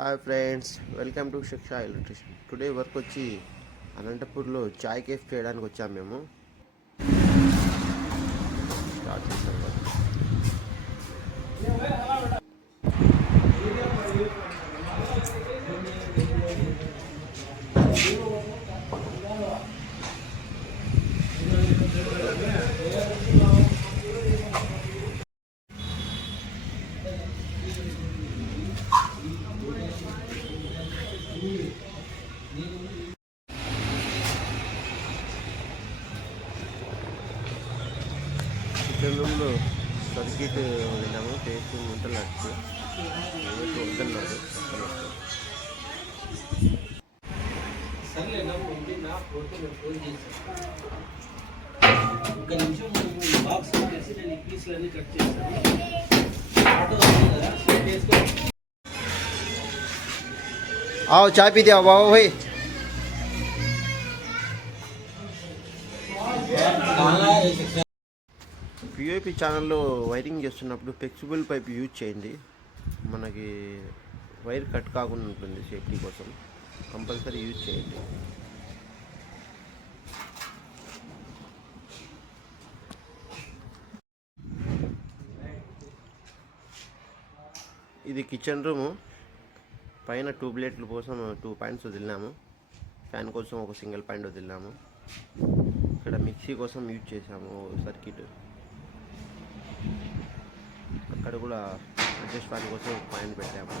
Hi friends, welcome to శిక్ష electrician. Today work వచ్చి అనంతపూర్లో చాయ్ కేఫ్ చేయడానికి వచ్చాము. మేము స్టార్ట్ చేసాం వర్క్. కిచెన్ రూమ్లో సర్క్యూట్ వెళ్ళాము. పేస్ట్ ముంటలు నడిచి వద్దన్నారు. ఒక నిమిషం బాక్స్ పెట్టేసి నేను ఈ పీసులన్నీ కట్ చేస్తాను. आओ चाय पीते आओ बाबा भाई. పిఓపి ఛానల్లో వైరింగ్ చేస్తున్నప్పుడు ఫ్లెక్సిబుల్ పైప్ యూజ్ చేయండి. మనకి వైర్ కట్ కాకుండా ఉంటుంది. సేఫ్టీ కోసం కంపల్సరీ యూజ్ చేయండి. ఇది కిచెన్ రూము. పైన ట్యూబ్లైట్ల కోసం 2 పాయింట్స్ వదిలినాము. ఫ్యాన్ కోసం ఒక సింగిల్ పాయింట్ వదిలినాము. ఇక్కడ మిక్సీ కోసం యూజ్ చేసాము సర్క్యూట్. అక్కడ కూడా అడ్జస్ట్ ఫ్యాన్ కోసం ఒక పాయింట్ పెట్టాము.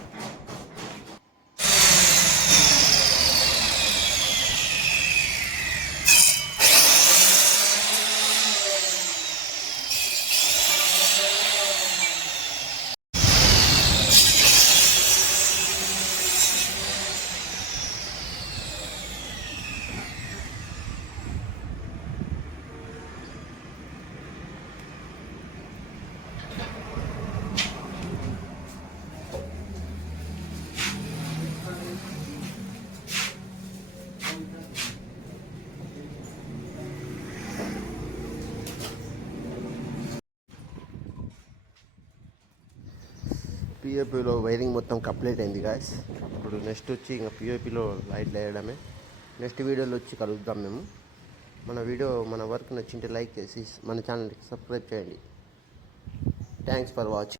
పిఓపిలో వైరింగ్ మొత్తం కంప్లీట్ అయింది గాయస్. ఇప్పుడు నెక్స్ట్ వచ్చి ఇంకా పిఓపిలో లైట్లు వేయడమే. నెక్స్ట్ వీడియోలో వచ్చి కలుద్దాం మేము. మన వర్క్ నచ్చింటే లైక్ చేసి మన ఛానల్కి సబ్స్క్రైబ్ చేయండి. Thanks for watching.